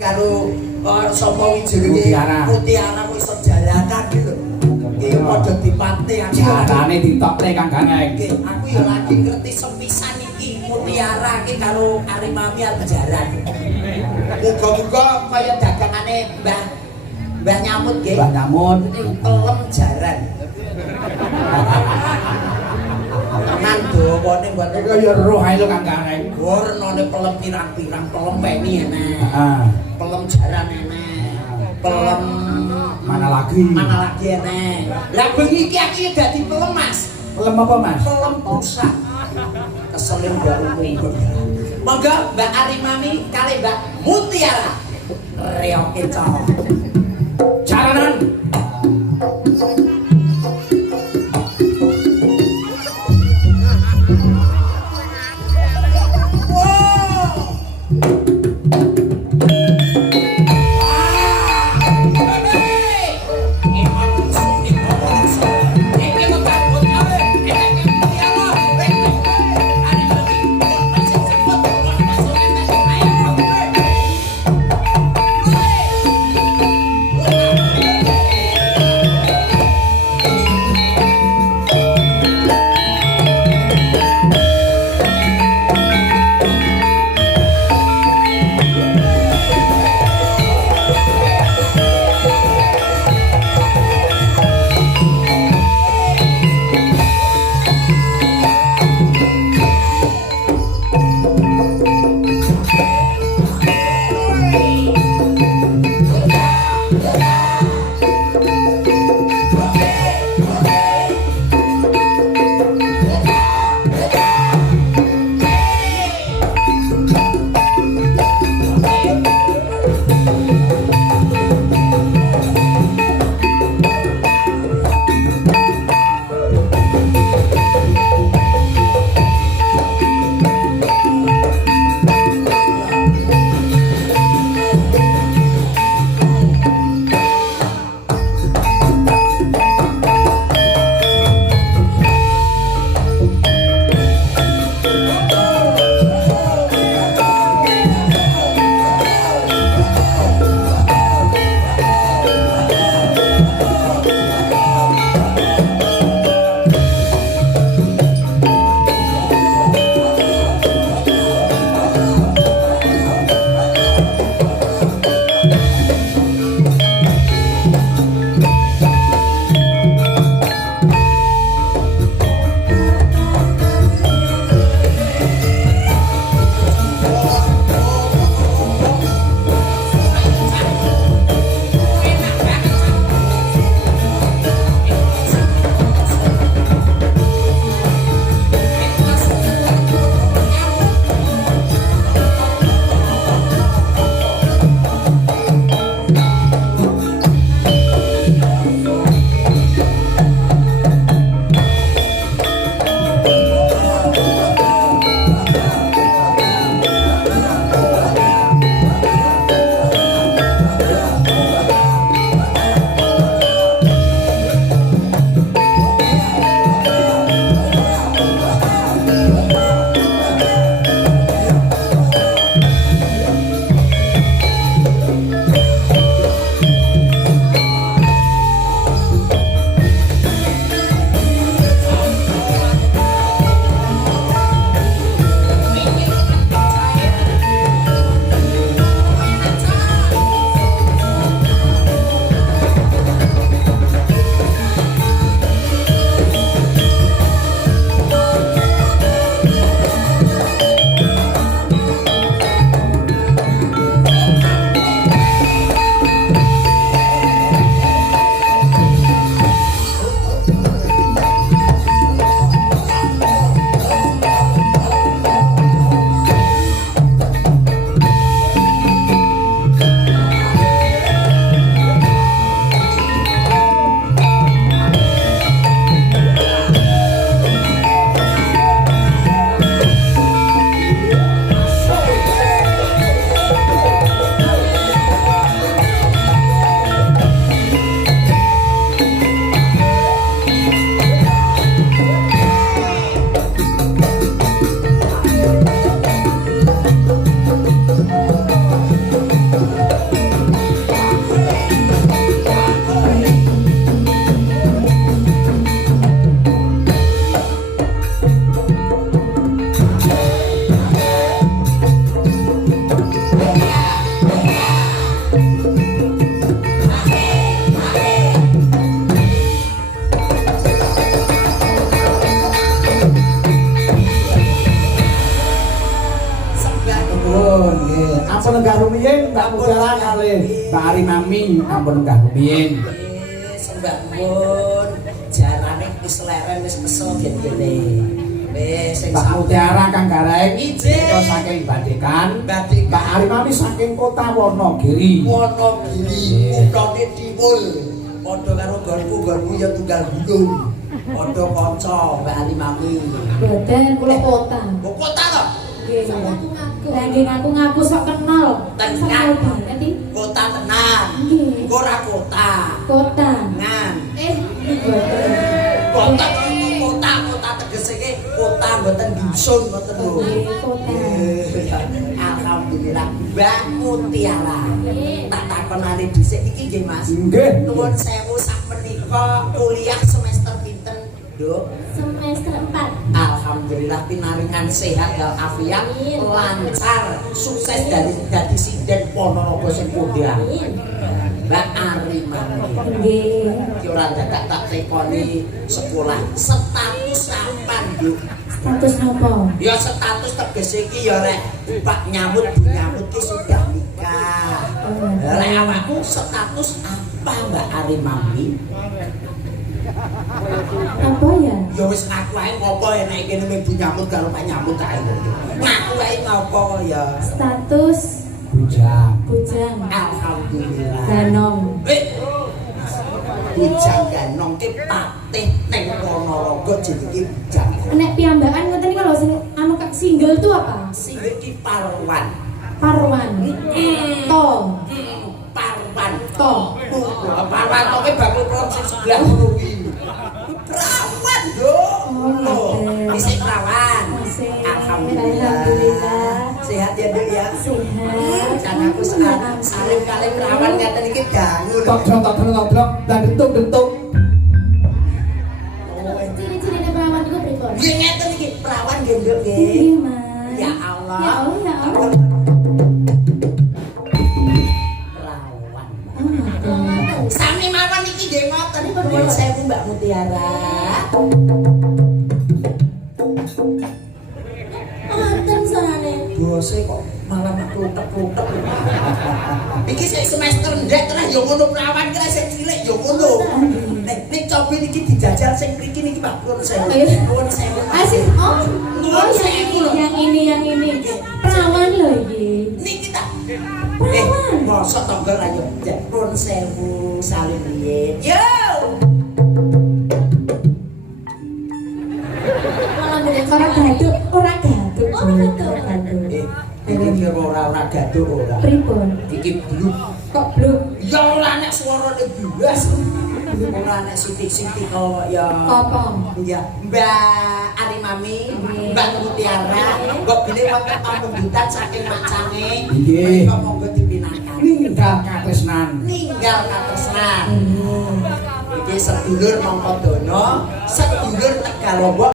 karo sapa wijurenge Mutiara wis sejalanan gitu. Iki padha dipatne carane ditokne Kang Ganeng. Nggih, aku ya lagi ngerti sepisan iki Mutiara iki karo Karimami Aljaran. Muga-muga kaya dagangane Mbah Nyamut nggih. Mbah Nyamut telem jaran. Nang dawane mboten kaya roh ae lho Kang Ganeng. Warnane pelem pirang-pirang, pelem peni enek. Heeh. Pelem jaran enek. Pelem mana lagi enek. Lah bengi iki aku dadi pelem Mas. Pelem apa Mas? Pelem pusat. Keselin Mbak Umum. Monggo Mbak Arimami kali Mbak Mutiara. Reoke cowok. Jaranan. Mbak Mutiara kali Mbak Ari Mami ampun enggak rumiyin. Sembah pun jarane wis leren wis kesel gene. Wis sing Mbak Mutiara Kang Gareng Ijin. Kota saking Badekan. Badekan. Mbak Ari Mami saking kota Wonogiri. Wonogiri kutane Tiwul. Padha karo gonku ya tunggal gunung. Padha kanca Mbak Ari Mami. Boten kula kota. Kok kota to? Nggih. Lah nggih ngaku-ngaku sok kenal. Tenan. Nanti Kota tenan. nggih. Ora kota. Kota. Ngan. Boten. Kota tegese iki kota mboten dusun mboten lho. Nggih, kota. Alhamdulillah Mbak Mutiara. Tak takonane dhisik iki nggih Mas. Nggih. Nuwun sewu sakmenika kuliah semester pinten, Nduk? Semester 4. Alhamdulillah pinaringan sehat walafiat, lancar, sukses dari dadi sinden Ponorogo sing pundi. Mbak Ari Mami. Nggih. Iki ora dadak tak tekoni sekolah. Status sampan, Nduk? Status napa? Ya status tegese iki ya rek Pak nyambut Bu nyambut ki sudah nikah. Lek awakku status apa Mbak Ari Mami? Apa ya? Ya wis ngaku ae ngopo nek kene Bu nyambut karo Pak nyambut ae. Ngaku ae ngopo ya. Status Bujang. bujang. Alhamdulillah. Ganong. Bujang ganong ki patih ning Ponorogo jenenge bujang. Nek piyambakan ngoten niku lho sing anu kak single tuh apa? Sing iki Parwan. Parwan. To. Parwan To. Parwan to ki bakul pron sing sebelah ngono kuwi. Perawan yo. Oh, ngoten. Isih perawan. Masih. Alhamdulillah. Alhamdulillah. Sehat ya Dek ya. Sehat. Karena aku saling kali perawan ngaten iki dangu lho. Tok dan dentuk. Ciri-cirine perawan iku pripun? Nggih ngeten iki perawan nggih Nduk nggih. Nggih, Mas. Ya Allah. Ya Allah, ya Allah. Perawan. Oh, ngoten. Sami mawon iki nggih ngoten nuwun sewu Mbak Mutiara. Ngoten sarane. Bose kok malah kluthek-kluthek. Iki sik semester ndek terus ya ngono perawan ki sik cilik ya ngono. Nek cobi niki dijajal sing mriki niki Pak nuwun sewu. Nuwun sewu. Asik. Oh, Nuwun sewu lho. yang ini. Perawan lho iki. Niki ta. Perawan. Mosok tanggal ayo nuwun sewu salim riyin. Yo. Malah ngene ora gaduk. Oh, gaduk. Iki ora gaduk ora. Pripun? Iki bluk. Kok bluk? Ya ora nek suarane blas. Ora nek sitik-sitik kok ya. Kopong. Ya, Mbak Ari Mami, Mbak Mutiara, mbok bilih wonten pamunggutan saking Macange. Nggih. Menika monggo dipinakan. Ninggal katresnan. Ninggal katresnan. Iki sedulur Mangkodono, sedulur Tegalombo